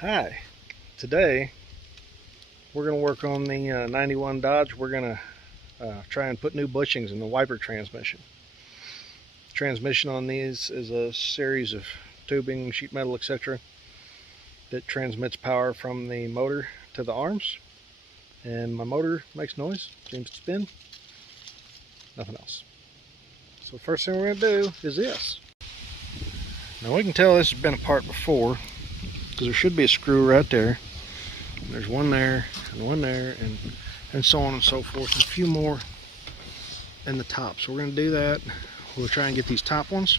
Hi, today we're going to work on the 91 Dodge. We're going to try and put new bushings in the wiper transmission. Transmission on these is a series of tubing, sheet metal, etc. that transmits power from the motor to the arms. And my motor makes noise, seems to spin, nothing else. So the first thing we're going to do is this. Now we can tell this has been apart before, because there should be a screw right there. And there's one there, and so on and so forth, and a few more in the top. So we're going to do that. We'll try and get these top ones,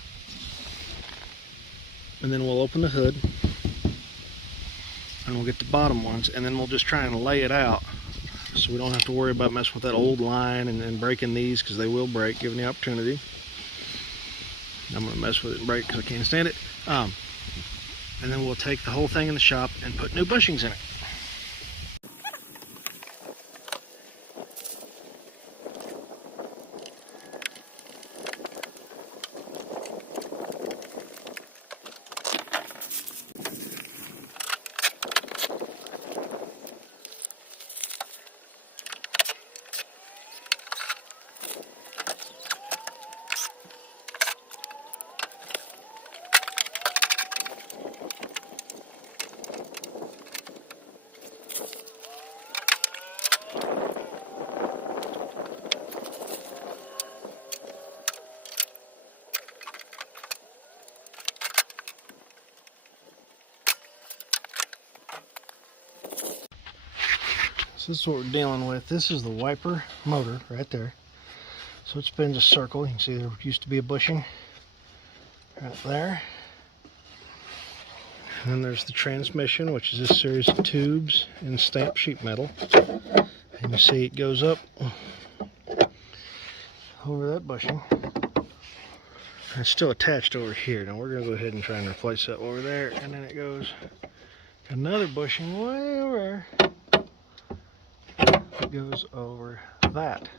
and then we'll open the hood, and we'll get the bottom ones, and then we'll just try and lay it out so we don't have to worry about messing with that old line and breaking these, because they will break given the opportunity. I'm going to mess with it and break because I can't stand it. And then we'll take the whole thing in the shop and put new bushings in it. So this is what we're dealing with. This is the wiper motor right there. So it spins a circle. You can see there used to be a bushing right there. And then there's the transmission, which is this series of tubes in stamped sheet metal. And you see it goes up over that bushing. And it's still attached over here. Now we're going to go ahead and try and replace that over there. And then it goes another bushing way over there. It goes over that.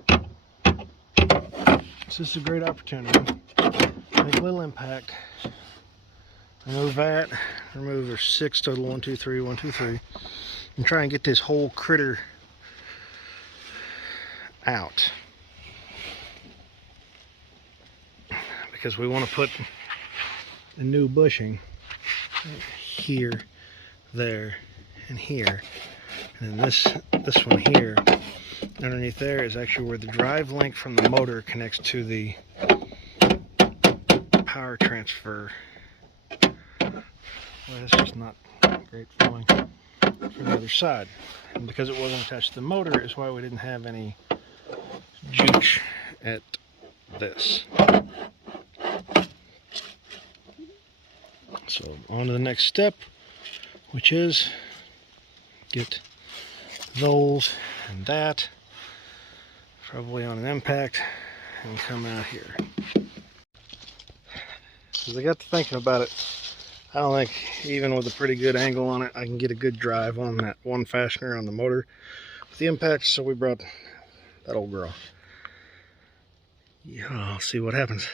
So this is a great opportunity. Make a little impact. Remove that. Remove there's 6 total. 1, 2, 3, 1, 2, 3. And try and get this whole critter out. Because we want to put a new bushing here, there, and here. And this one here, underneath there, is actually where the drive link from the motor connects to the power transfer. Well, it's just not great flowing for the other side. And because it wasn't attached to the motor is why we didn't have any juice at this. So on to the next step, which is get those and that probably on an impact and come out here. As I got to thinking about it, I don't think even with a pretty good angle on it I can get a good drive on that one fastener on the motor with the impact, so we brought that old girl. Yeah, I'll see what happens.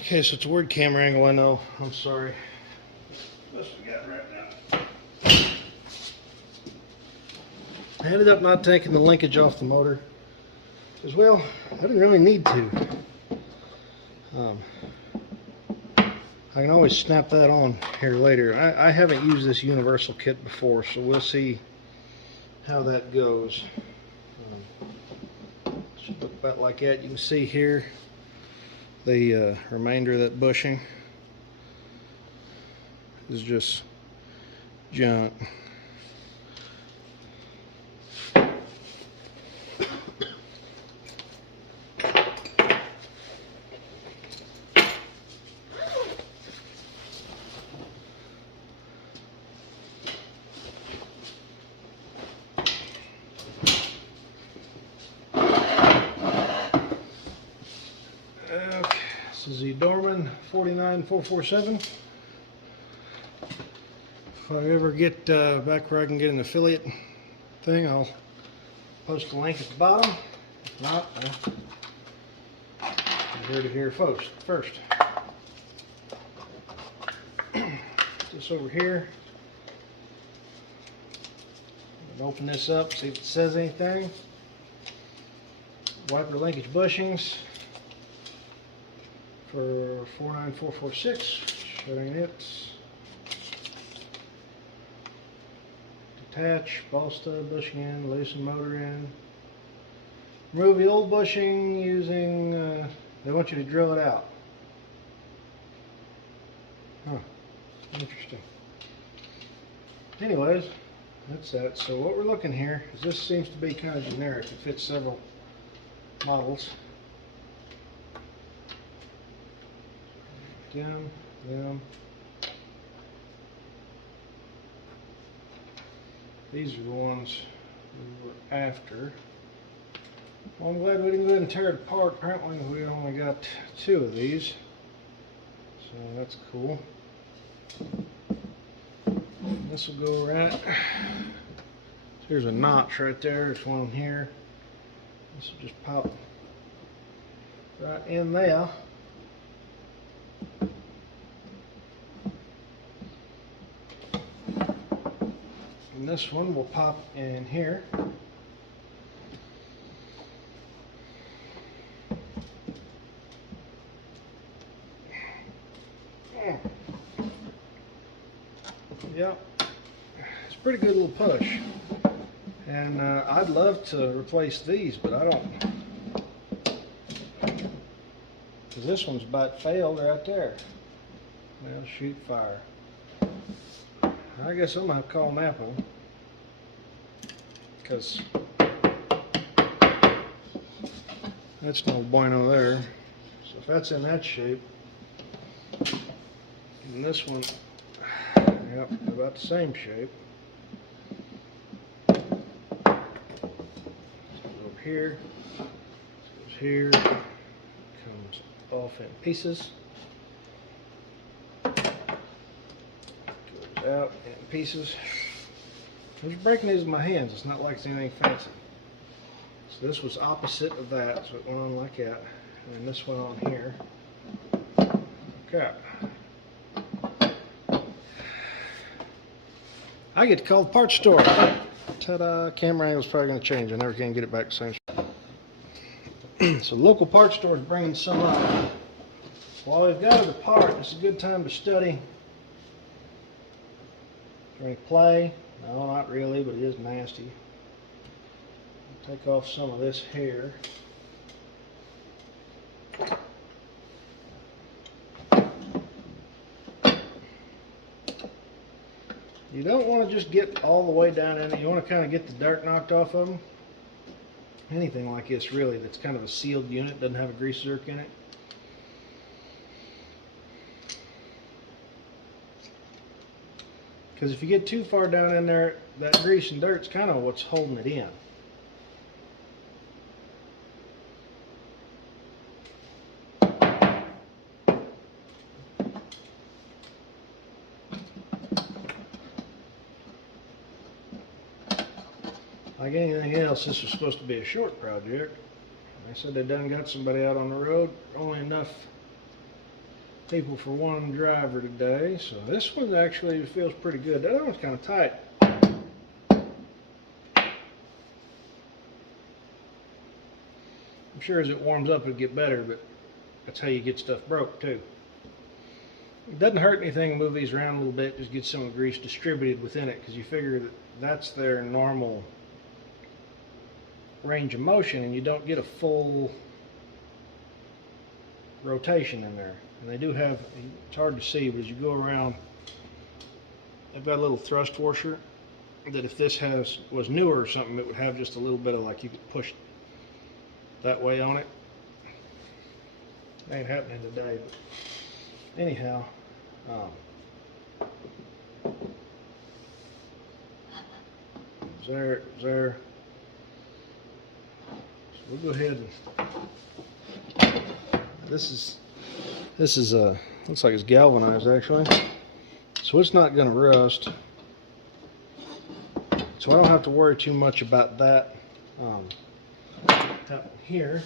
Okay, so it's a weird camera angle, I know. I'm sorry. Best we got right now. I ended up not taking the linkage off the motor as well. I didn't really need to. I can always snap that on here later. I haven't used this universal kit before, so we'll see how that goes. Should look about like that. You can see here the remainder of that bushing is just junk. This is the Dorman 49447. If I ever get back where I can get an affiliate thing, I'll post a link at the bottom. If not, you're here to hear first. This over here. Open this up, see if it says anything. Wiper linkage bushings for 49446, shutting it. Detach, ball stud, bushing in, loosen motor in. Remove the old bushing using, they want you to drill it out. Huh, interesting. Anyways, that's that. So what we're looking here is this seems to be kind of generic. It fits several models. Them. These are the ones we were after. Well, I'm glad we didn't go ahead and tear it apart. Apparently we only got 2 of these. So that's cool. This will go right. Here's a notch right there. There's one here. This will just pop right in there. And this one will pop in here. Yep, it's a pretty good little push, and I'd love to replace these, but I don't, because this one's about failed right there. Well, shoot fire. I guess I'm gonna have to call Napa, because that's no bueno there. So if that's in that shape, and this one, yep, about the same shape. This goes over here, this goes here, comes off in pieces, goes out in pieces. I'm just breaking these with my hands, it's not like it's anything fancy. So this was opposite of that, so it went on like that, and then this went on here. Okay. I get to call the parts store. Ta-da! Camera angle's probably going to change. I never can get it back the same spot. So local parts store is bringing some up. While we've got it apart, it's a good time to study. Is there any play? No, not really, but it is nasty. I'll take off some of this hair. You don't want to just get all the way down in it. You want to kind of get the dirt knocked off of them. Anything like this, really, that's kind of a sealed unit, doesn't have a grease zerk in it. Because if you get too far down in there, that grease and dirt's kind of what's holding it in. Like anything else, this was supposed to be a short project. They said they done got somebody out on the road. Only enough people for one driver today. So this one actually feels pretty good. That other one's kind of tight. I'm sure as it warms up it'll get better, but that's how you get stuff broke too. It doesn't hurt anything to move these around a little bit, just get some of the grease distributed within it, because you figure that that's their normal range of motion, and you don't get a full rotation in there. And they do have, it's hard to see, but as you go around, they've got a little thrust washer that if this was newer or something, it would have just a little bit of, like, you could push that way on it. Ain't happening today, but anyhow, there. So we'll go ahead and this is looks like it's galvanized actually. So it's not going to rust. So I don't have to worry too much about that. That one here,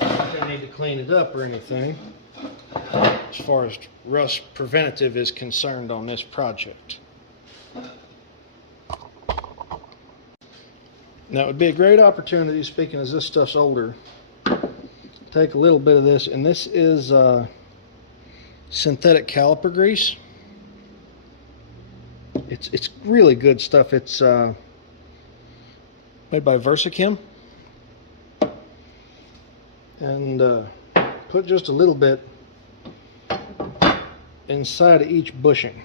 I don't need to clean it up or anything as far as rust preventative is concerned on this project. Now it would be a great opportunity, speaking as this stuff's older, take a little bit of this, and this is synthetic caliper grease. It's really good stuff. It's made by VersaChem, and put just a little bit inside of each bushing.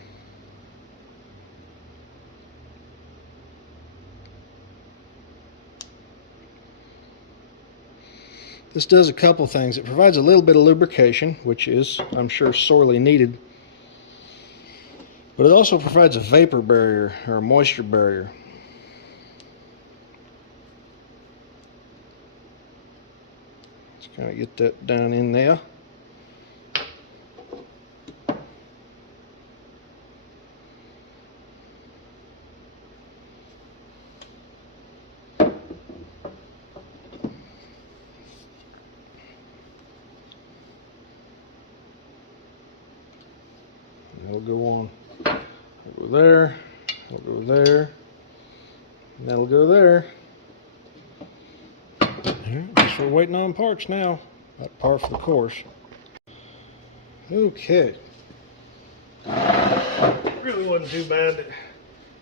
This does a couple things. It provides a little bit of lubrication, which is, I'm sure, sorely needed. But it also provides a vapor barrier or a moisture barrier. Let's kind of get that down in there. That'll go on. That'll go there. That'll go there. And that'll go there. Just we're waiting on parts now. About par for the course. Okay. Really wasn't too bad.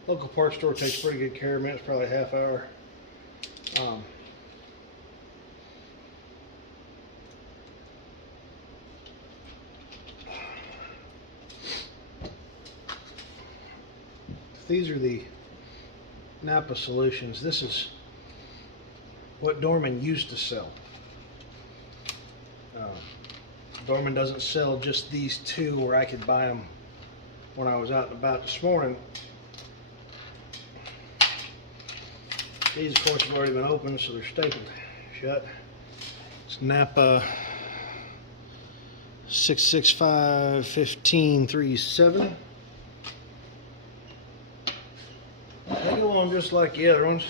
Local parts store takes pretty good care of me. It's probably a half hour. These are the Napa solutions. This is what Dorman used to sell. Dorman doesn't sell just these two where I could buy them when I was out and about this morning. These, of course, have already been opened, so they're stapled shut. It's Napa 665-1537. They go on just like the other ones.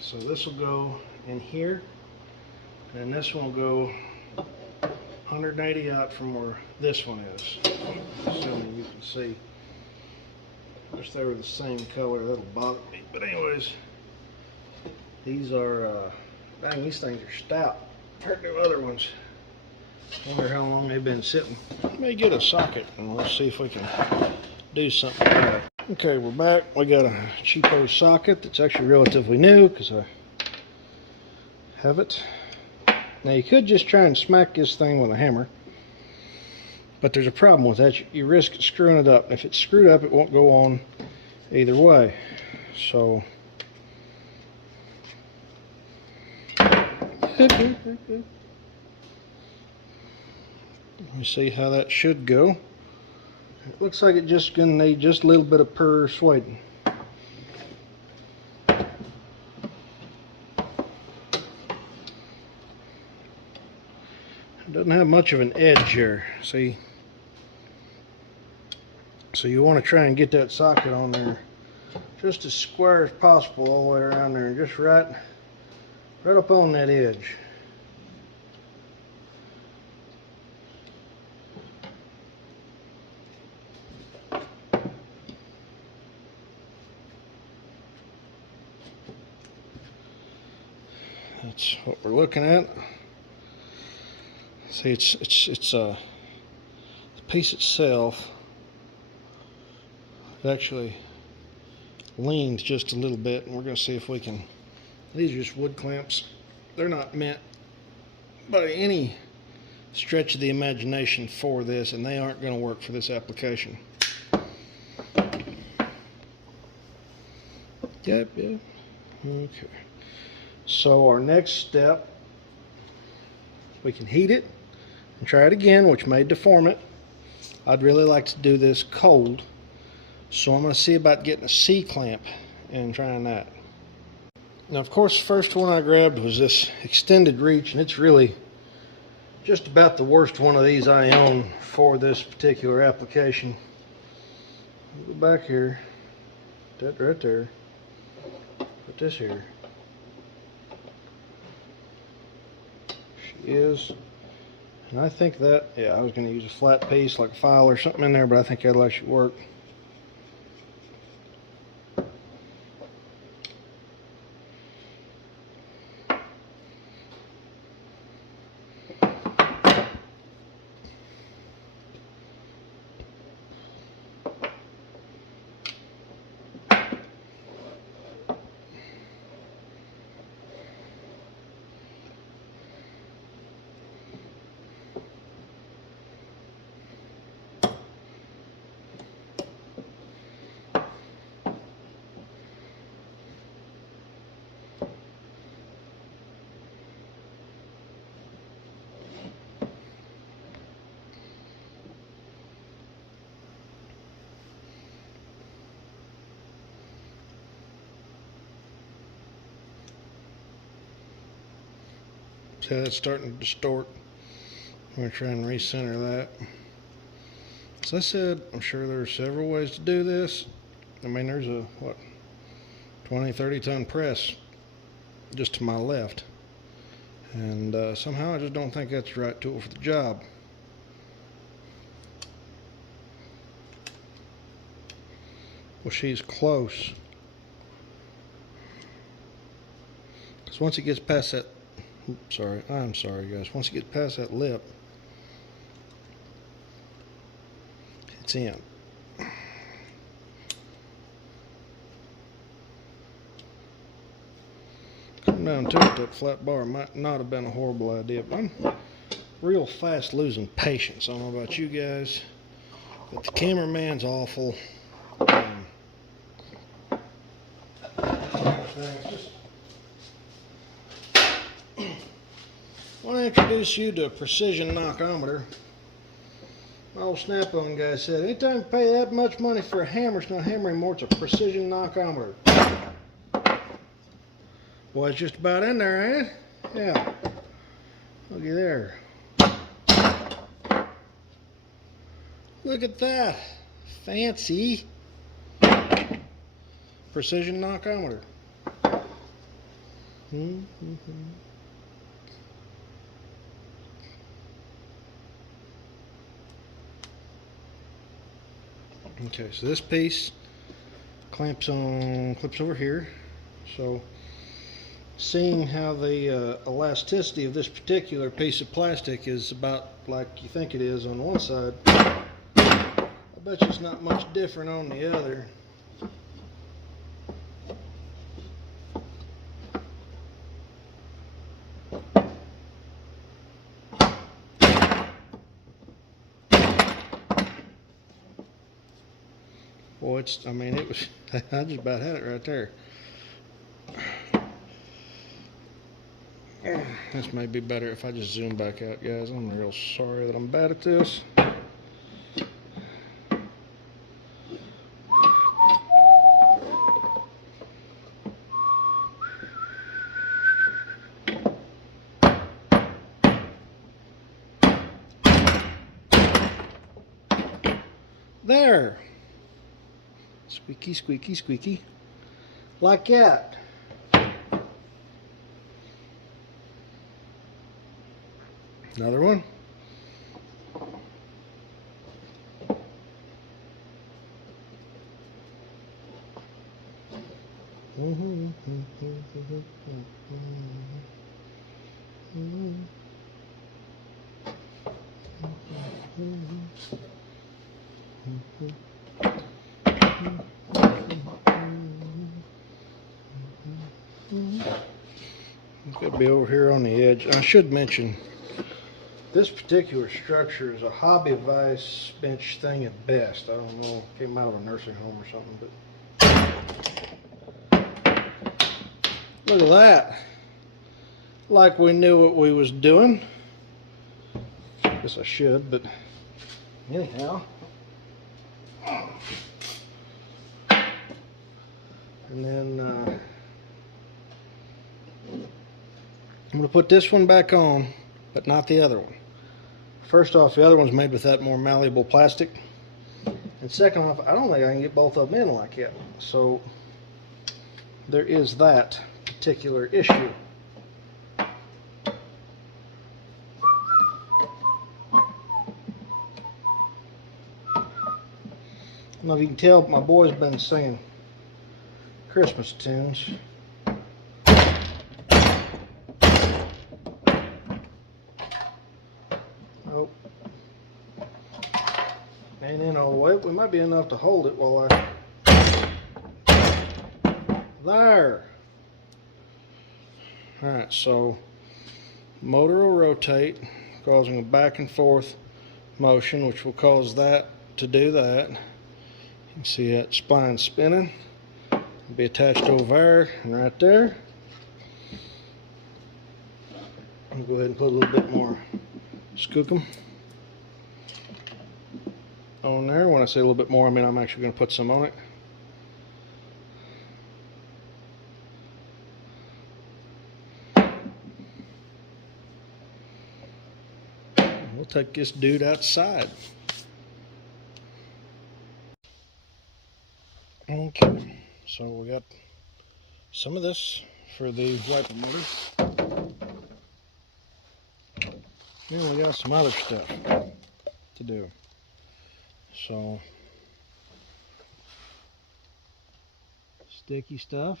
So this will go in here, and this one will go 180 out from where this one is. Assuming you can see. I wish they were the same color. That'll bother me. But anyways, these are, dang, these things are stout compared to other ones. Wonder how long they've been sitting. Let me get a socket and we'll see if we can do something about it. Okay, we're back. We got a cheapo socket that's actually relatively new because I have it. Now you could just try and smack this thing with a hammer, but there's a problem with that. You risk screwing it up. If it's screwed up, it won't go on either way. So let me see how that should go. It looks like it's just going to need just a little bit of persuading. It doesn't have much of an edge here, see? So you want to try and get that socket on there just as square as possible all the way around there, just right up on that edge. That's what we're looking at. See, it's the piece itself. It actually leaned just a little bit, and we're going to see if we can. These are just wood clamps. They're not meant by any stretch of the imagination for this, and they aren't going to work for this application. Yep. Okay. So our next step, we can heat it and try it again, which may deform it. I'd really like to do this cold, so I'm going to see about getting a C-clamp and trying that. Now, of course, the first one I grabbed was this extended reach, and it's really Just about the worst one of these I own for this particular application. Go back here, that right there, put this here. She is, and I think that, yeah, I was going to use a flat piece like a file or something in there, but I think that'll actually work. See how that's starting to distort. I'm going to try and recenter that. As I said, I'm sure there are several ways to do this. I mean, there's a, what, 20, 30 ton press just to my left. And somehow I just don't think that's the right tool for the job. Well, she's close. Because once it gets past that, I'm sorry guys, once it gets past that lip, it's in. Come down to it, that flat bar might not have been a horrible idea, but I'm real fast losing patience. I don't know about you guys, but the cameraman's awful. I want to introduce you to a precision knockometer. My old Snap-on guy said, anytime you pay that much money for a hammer, it's not hammering more, it's a precision knockometer. Boy, it's just about in there, ain't it? Yeah. Looky there. Look at that. Fancy. Precision knockometer. Okay, so this piece clips over here. So seeing how the elasticity of this particular piece of plastic is about like you think it is on one side, I bet you it's not much different on the other. Boy, I mean, it was, I just about had it right there. This may be better if I just zoom back out, guys. I'm real sorry that I'm bad at this. There. Squeaky, squeaky, squeaky. Like that. Another one. Could be over here on the edge. I should mention this particular structure is a hobby vice bench thing at best. I don't know, came out of a nursing home or something, but look at that. Like we knew what we was doing. Guess I should, but anyhow. And then I'm going to put this one back on, but not the other one. First off, the other one's made with that more malleable plastic. And second off, I don't think I can get both of them in like it. So there is that particular issue. I don't know if you can tell, but my boy's been singing Christmas tunes. Nope. Ain't in all the way. We might be enough to hold it while there. Alright, so motor will rotate, causing a back and forth motion, which will cause that to do that. You can see that spline spinning. It'll be attached over there and right there. I'm going to go ahead and put a little bit more skookum on there. When I say a little bit more, I mean I'm actually going to put some on it. We'll take this dude outside. Okay, so we got some of this for the wiper motor. Then we got some other stuff to do. So, sticky stuff.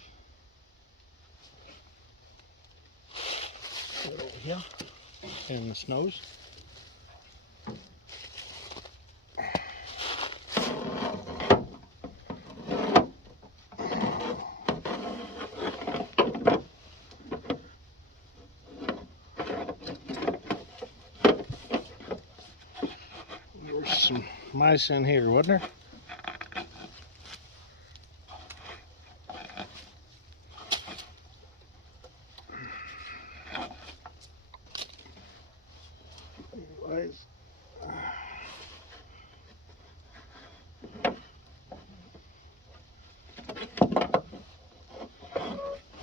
Put it over here in the snows. Some mice in here, wasn't there? Anyways.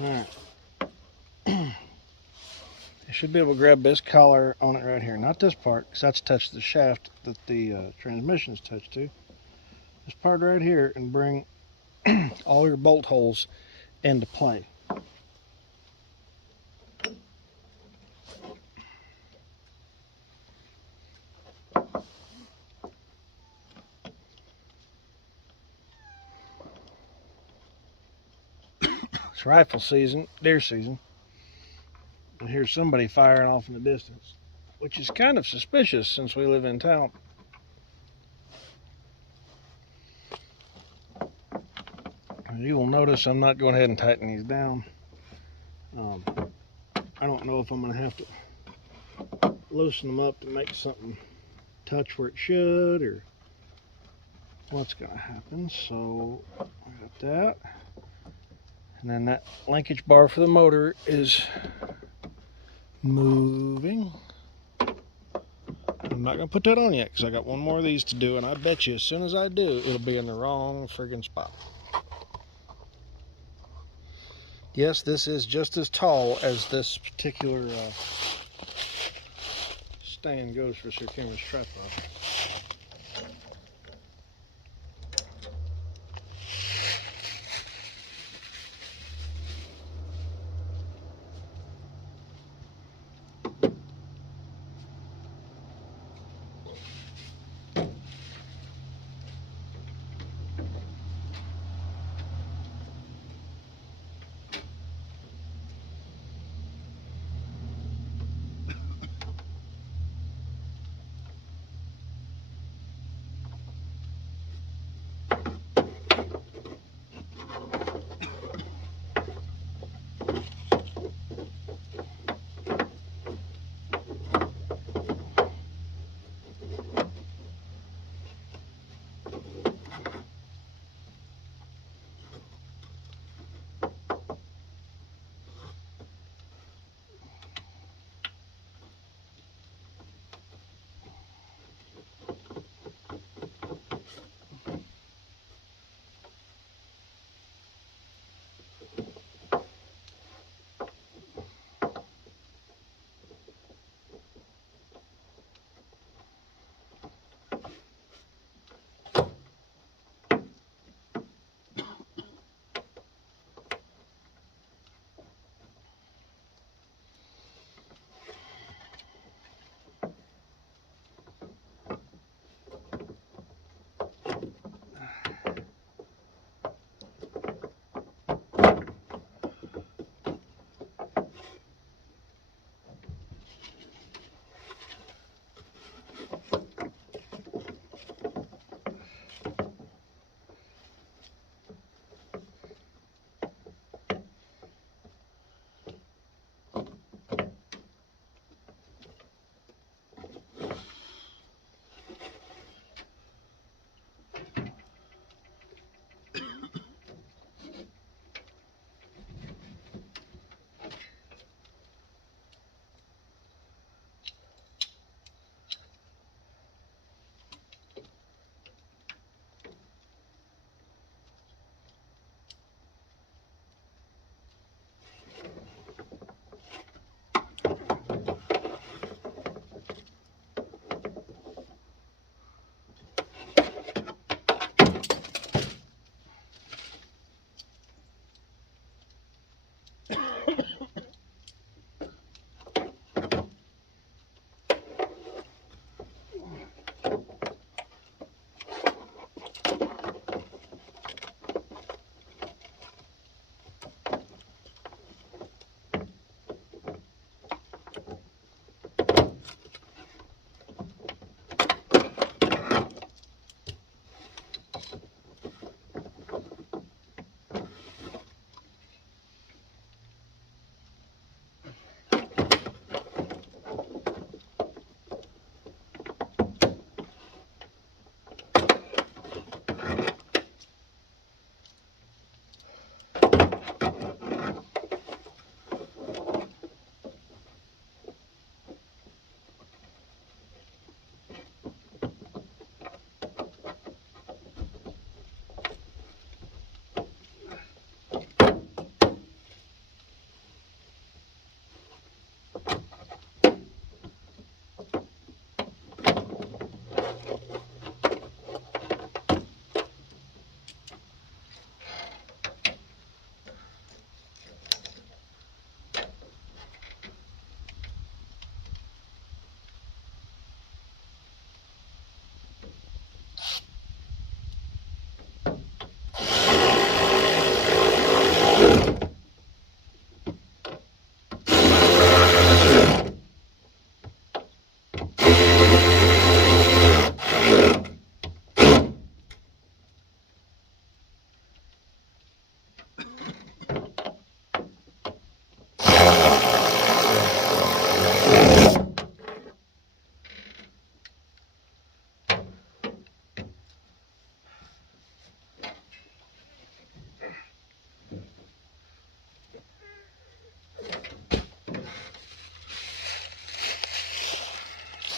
Alright. You should be able to grab this collar on it right here. Not this part, because that's touched the shaft that the transmission is touched to. This part right here, and bring all your bolt holes into play. It's rifle season, deer season. And here's somebody firing off in the distance, which is kind of suspicious since we live in town. You will notice I'm not going ahead and tighten these down. I don't know if I'm going to have to loosen them up to make something touch where it should, or what's going to happen. So I got that. And then that linkage bar for the motor is moving. I'm not going to put that on yet because I got one more of these to do, and I bet you as soon as I do, it'll be in the wrong friggin' spot. Yes, this is just as tall as this particular stand goes for Sir Cameron's tripod.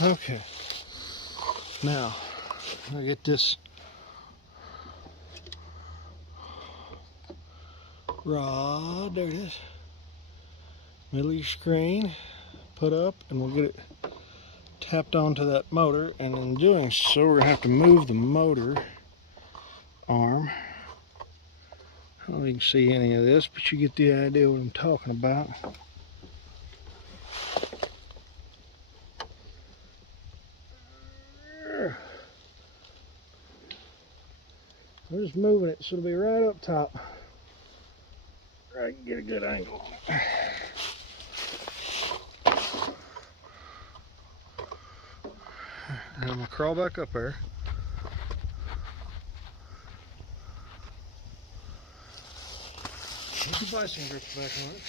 Okay. Now, I get this rod, there it is, middle of your screen, put up, and we'll get it tapped onto that motor, and in doing so we're going to have to move the motor arm. I don't know if you can see any of this, but you get the idea what I'm talking about. I'm just moving it so it'll be right up top. I can get a good angle on it. And I'm going to crawl back up there. Put the bicycle grips back on it.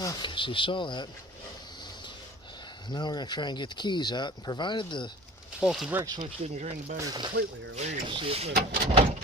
Okay, so you saw that. Now we're going to try and get the keys out, and provided the faulty brake switch didn't drain the battery completely earlier, you can see it move.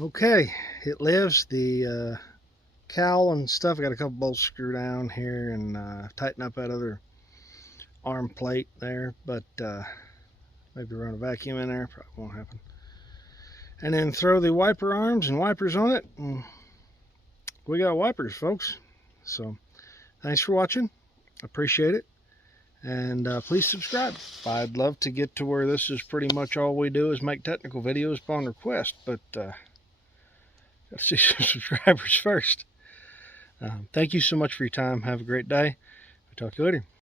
Okay, it lives. The cowl and stuff, I got a couple bolts screwed down here and tighten up that other arm plate there, but maybe run a vacuum in there, probably won't happen. And then throw the wiper arms and wipers on it, and we got wipers, folks. So thanks for watching, appreciate it, and please subscribe. I'd love to get to where this is pretty much all we do is make technical videos upon request, but gotta see some subscribers first. Thank you so much for your time. Have a great day. I'll talk to you later.